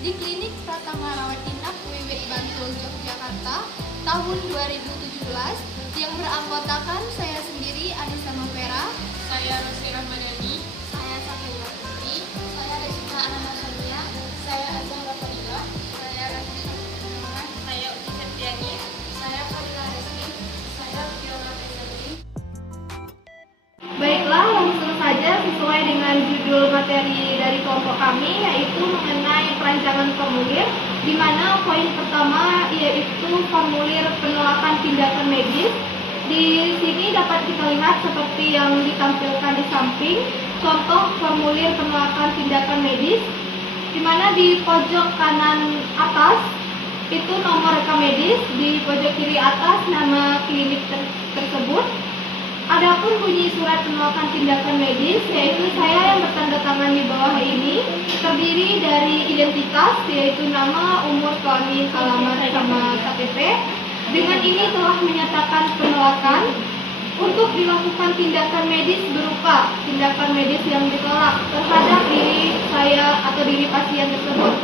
di Klinik Pratama Rawat Inap WW Bantul Yogyakarta tahun 2017 yang beranggotakan saya sendiri Anissa Mavera, Saya Rosi Rahmadani, saya Safira Putri, saya Resina Anamasalia, saya Azhara Farida, saya Raffi Rahman, saya Uci Septiani, saya Fadila Resmi, saya Fiona Pesari. Baiklah, langsung saja sesuai dengan judul materi dari kelompok kami, yaitu mengenai perancangan formulir, di mana poin pertama yaitu formulir penolakan tindakan medis. Di sini dapat kita lihat seperti yang ditampilkan di samping, contoh formulir penolakan tindakan medis, di mana di pojok kanan atas itu nomor rekam medis, di pojok kiri atas nama klinik tersebut. Adapun bunyi surat penolakan tindakan medis, yaitu saya yang bertanda tangan di bawah ini, terdiri dari identitas, yaitu nama, umur, kelamin, alamat, sama KTP. Dengan ini telah menyatakan penolakan untuk dilakukan tindakan medis berupa tindakan medis yang ditolak terhadap diri saya atau diri pasien tersebut.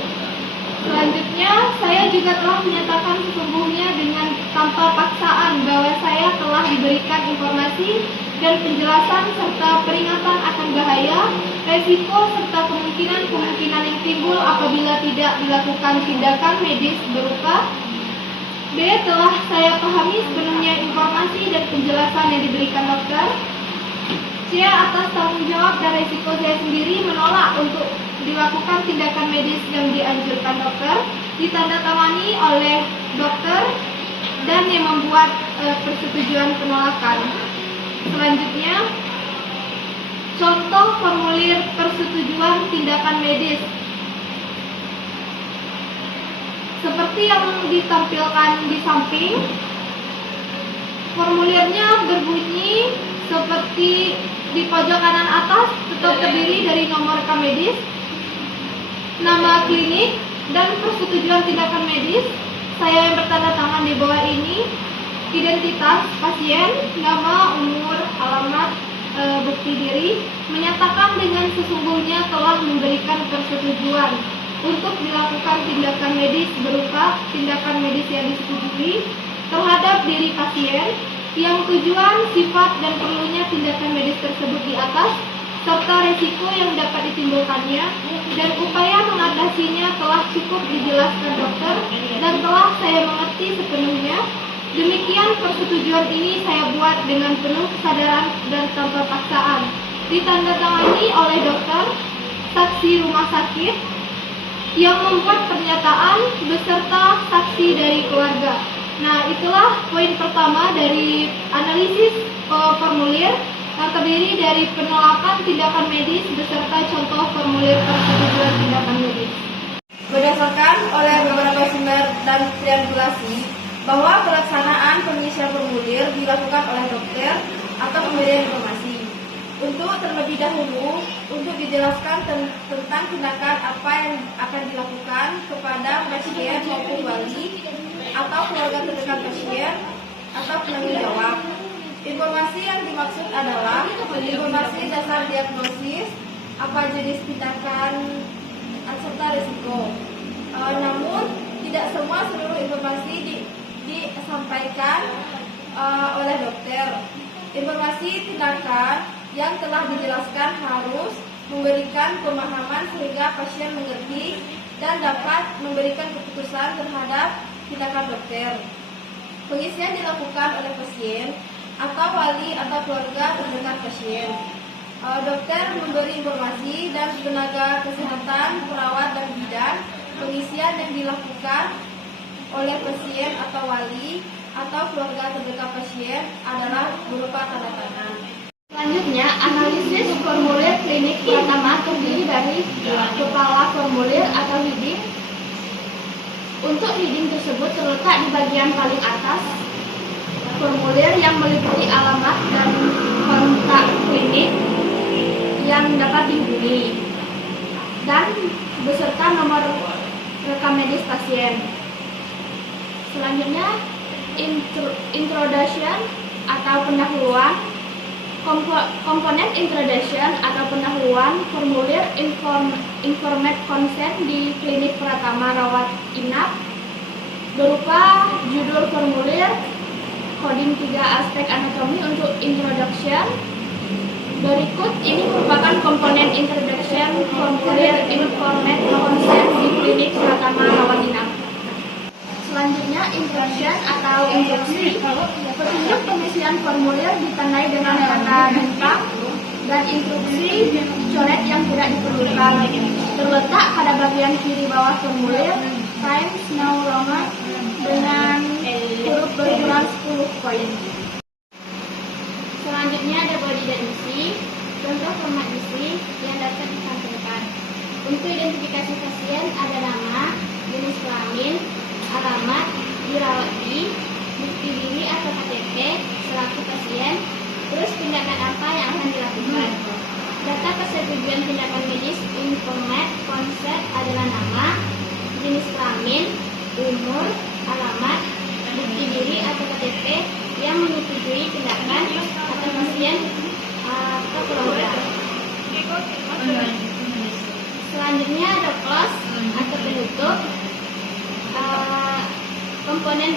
Selanjutnya, saya juga telah menyatakan sesungguhnya dengan tanpa paksaan bahwa saya telah diberikan informasi dan penjelasan serta peringatan akan bahaya, resiko, serta kemungkinan yang timbul apabila tidak dilakukan tindakan medis berupa B. Telah saya pahami sepenuhnya informasi dan penjelasan yang diberikan dokter. C. Atas tanggung jawab dan resiko saya sendiri menolak untuk dilakukan tindakan medis yang dianjurkan dokter, ditandatangani oleh dokter dan yang membuat persetujuan penolakan. Selanjutnya, contoh formulir persetujuan tindakan medis. Seperti yang ditampilkan di samping, formulirnya berbunyi seperti di pojok kanan atas, tetap terdiri dari nomor rekam medis, nama klinik, dan persetujuan tindakan medis. Saya yang bertanda tangan di bawah ini, identitas pasien, nama, umur, alamat, bukti diri, menyatakan dengan sesungguhnya telah memberikan persetujuan untuk dilakukan tindakan medis berupa tindakan medis yang disetujui terhadap diri pasien yang tujuan, sifat, dan perlunya tindakan medis tersebut di atas, serta resiko yang dapat ditimbulkannya, dan upaya mengatasinya telah cukup dijelaskan dokter dan telah saya mengerti sepenuhnya. Demikian persetujuan ini saya buat dengan penuh kesadaran dan tanpa paksaan. Ditandatangani oleh dokter, saksi rumah sakit, yang membuat pernyataan beserta saksi dari keluarga. Nah, itulah poin pertama dari analisis formulir yang terdiri dari penolakan tindakan medis beserta contoh formulir persetujuan tindakan medis. Berdasarkan oleh beberapa sumber dan triangulasi bahwa pelaksanaan pengisian formulir dilakukan oleh dokter atau pemberian informasi. Untuk terlebih dahulu, untuk dijelaskan tentang tindakan apa yang akan dilakukan kepada pasien maupun wali atau keluarga terdekat pasien atau penanggung jawab. Informasi yang dimaksud adalah informasi dasar diagnosis, apa jenis tindakan, serta risiko. Namun, tidak semua seluruh informasi disampaikan oleh dokter. Informasi tindakan yang telah dijelaskan harus memberikan pemahaman sehingga pasien mengerti dan dapat memberikan keputusan terhadap tindakan dokter. Pengisian dilakukan oleh pasien atau wali atau keluarga terdekat pasien. Dokter memberi informasi dan tenaga kesehatan, perawat dan bidan. Pengisian yang dilakukan oleh pasien atau wali atau keluarga terdekat pasien adalah berupa tanda tangan. Selanjutnya, analisis formulir klinik pertama terdiri dari kepala formulir atau heading. Untuk heading tersebut terletak di bagian paling atas formulir yang meliputi alamat dan kontak klinik yang dapat dihubungi dan beserta nomor rekam medis pasien. Selanjutnya, introduction atau pendahuluan. Komponen introduction atau pendahuluan formulir informate consent di klinik Pratama Rawat Inap berupa judul formulir, coding 3 aspek anatomi untuk introduction. Berikut ini merupakan komponen introduction formulir informate consent di klinik Pratama Rawat Inap. Selanjutnya, introduction atau instruksi. Petunjuk pengisian formulir ditandai dengan tanda bintang dan instruksi coret yang tidak diperlukan. Terletak pada bagian kiri bawah formulir. Times New Roman dengan huruf berukuran 10 poin. Selanjutnya ada body dan isi. Contoh format isi yang dapat ditampilkan. Untuk identifikasi pasien ada nama, jenis kelamin, alamat, dirawat di, bukti diri atau KTP selaku pasien, terus tindakan apa yang akan dilakukan. Data persetujuan tindakan medis informate consent adalah nama, jenis kelamin, umur, alamat, bukti diri atau KTP yang menyetujui tindakan atau pasien atau keluarga. Selanjutnya ada close atau penutup. Komponen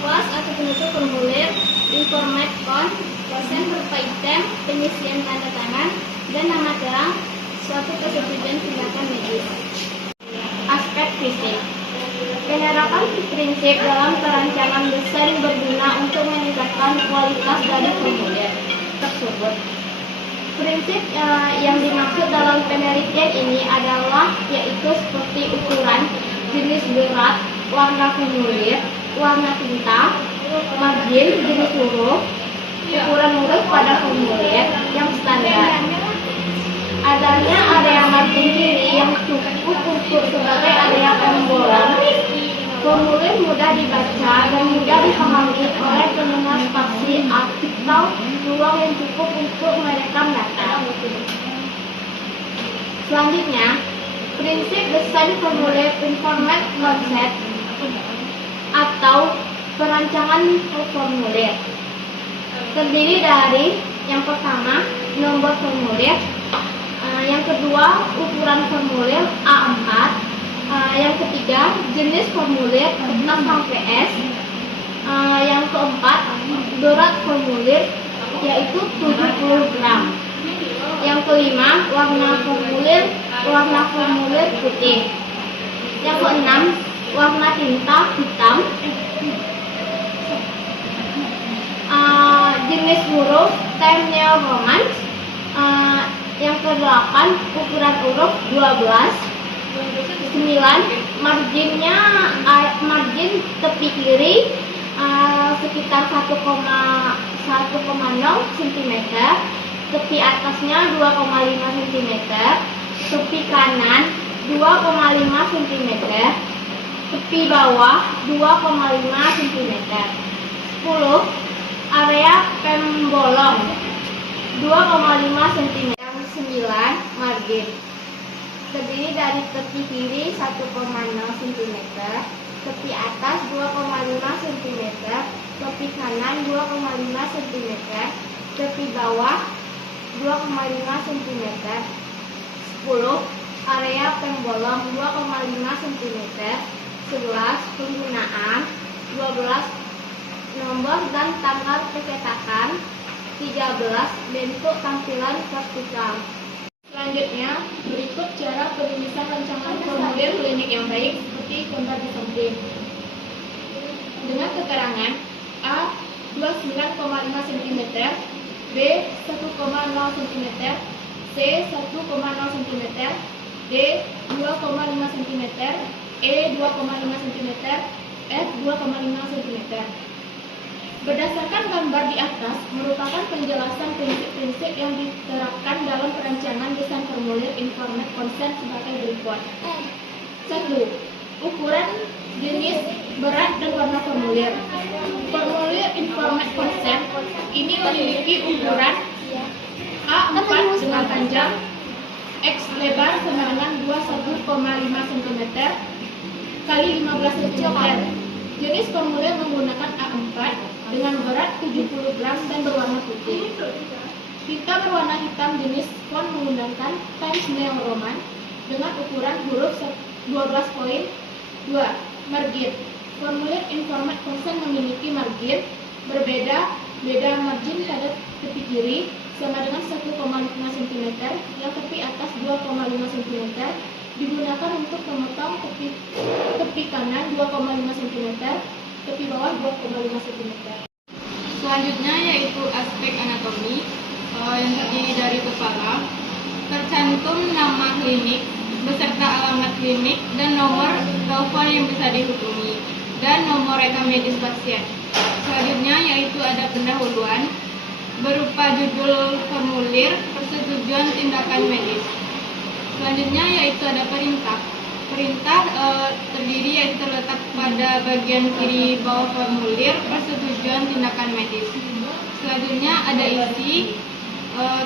close atau penutup formulir informate consent berupa item pengisian tanda tangan dan nama terang suatu persetujuan tindakan medis. Aspek fisik. Penerapan prinsip dalam perancangan desain berguna untuk meningkatkan kualitas dari formulir tersebut. Prinsip yang dimaksud dalam penelitian ini adalah yaitu seperti ukuran, jenis berat, warna formulir, warna tinta, margin, jenis huruf, ukuran huruf pada formulir yang standar. Adanya area margin kiri yang cukup untuk sebagai area pembolong. Formulir mudah dibaca dan mudah dipahami oleh pendengar spasi atau ruang yang cukup untuk merekam data. Selanjutnya, prinsip desain formulir informate consent atau perancangan formulir terdiri dari yang pertama nomor formulir, yang kedua ukuran formulir A4, yang ketiga jenis formulir kertas HVS, yang keempat berat formulir yaitu 70 gram, yang kelima warna formulir putih, yang keenam warna tinta hitam, jenis huruf Times New Roman, yang ke-8 ukuran huruf 12, 9 margin tepi kiri sekitar 1,0 cm, tepi atasnya 2,5 cm, tepi kanan 2,5 cm, tepi bawah 2,5 cm. 10 area pembolong 2,5 cm. Yang 9 margin terdiri dari tepi kiri 1,0 cm, tepi atas 2,5 cm, tepi kanan 2,5 cm, tepi bawah 2,5 cm. 10 area pembolong 2,5 cm. 11 penggunaan. 12 nomor dan tanggal pencetakan. 13 bentuk tampilan vertikal. Selanjutnya, berikut cara penulisan rancangan formulir klinik yang baik seperti gambar di samping. Dengan keterangan A 29,5 cm, B 1,0 cm, C 1,0 cm, D 2,5 cm, E 2,5 cm, F 2,5 cm. Berdasarkan gambar di atas merupakan penjelasan prinsip-prinsip yang diterapkan dalam perancangan desain formulir informate consent sebagai berikut. 1. Ukuran, jenis, berat, dan warna formulir. Formulir informate consent ini memiliki ukuran A4 dengan panjang, X lebar sama dengan 21,5 cm kali 15 cm. Jenis formulir menggunakan A4 dengan berat 70 gram dan berwarna putih. Tinta berwarna hitam jenis font menggunakan Times New Roman dengan ukuran huruf 12 poin. 2. Margin. Formulir Informed Consent memiliki margin beda margin pada tepi kiri sama dengan 1,5 cm, yang tepi atas 2,5 cm digunakan untuk memotong tepi kanan 2,5 cm, tepi bawah 2,5 cm. Selanjutnya yaitu aspek anatomi yang terdiri dari kepala, tercantum nama klinik beserta alamat klinik dan nomor telepon yang bisa dihubungi dan nomor rekam medis pasien. Selanjutnya yaitu ada pendahuluan berupa judul formulir persetujuan tindakan medis. Selanjutnya yaitu ada perintah. Perintah terdiri yaitu terletak pada bagian kiri bawah formulir persetujuan tindakan medis. Selanjutnya ada isi,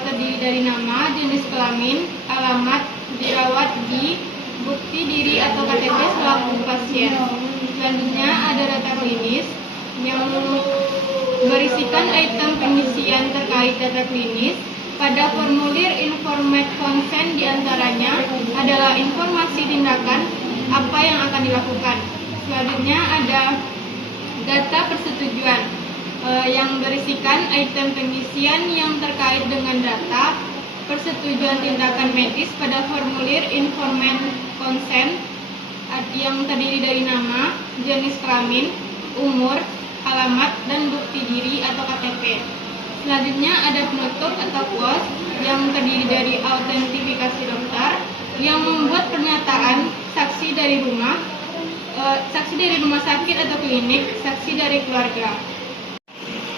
terdiri dari nama, jenis kelamin, alamat, dirawat di, bukti diri atau KTP selaku pasien. Selanjutnya ada data klinis yang berisikan item pengisian terkait data klinis. Pada formulir Informed Consent diantaranya adalah informasi tindakan apa yang akan dilakukan. Selanjutnya ada data persetujuan yang berisikan item pengisian yang terkait dengan data persetujuan tindakan medis pada formulir Informed Consent yang terdiri dari nama, jenis kelamin, umur, alamat, dan bukti diri atau KTP. Selanjutnya ada penutup atau close yang terdiri dari autentifikasi dokter yang membuat pernyataan saksi dari rumah sakit atau klinik, saksi dari keluarga.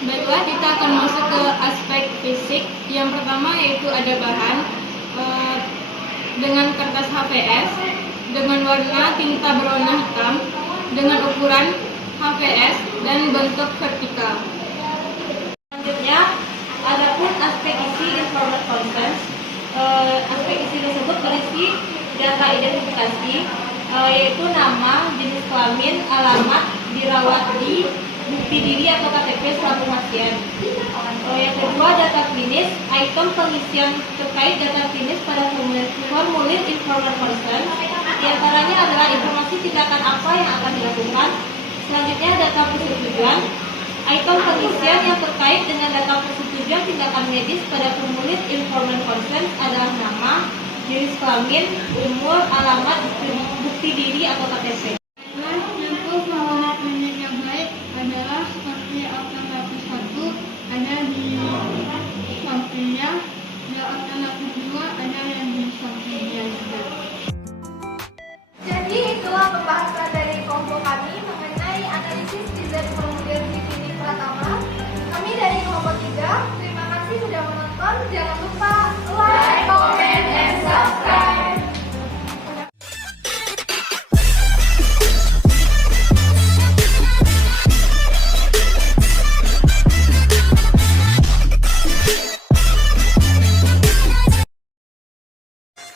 Baiklah, kita akan masuk ke aspek fisik. Yang pertama yaitu ada bahan dengan kertas HVS dengan warna tinta berwarna hitam dengan ukuran HVS dan bentuk vertikal. Selanjutnya, adapun aspek isi Informed Consent. Aspek isi tersebut berisi data identifikasi, yaitu nama, jenis kelamin, alamat, dirawat di, bukti diri atau KTP selaku pasien. Yang kedua, data klinis, item pengisian terkait data klinis pada formulir Informed Consent. Di antaranya adalah informasi tindakan apa yang akan dilakukan. Selanjutnya, data persetujuan. Item pengisian yang terkait dengan data persetujuan tindakan medis pada formulir Informed Consent adalah nama, jenis kelamin, umur, alamat, bukti diri atau KTP. Contoh formulir klinik yang baik adalah seperti alternatif 1 ada di sampingnya, dan alternatif 2 ada yang di sampingnya juga. Jadi itulah pembahasan dari kelompok kami mengenai analisis desain formulir di klinik pertama. Kami dari kelompok 3, terima kasih sudah menonton. Jangan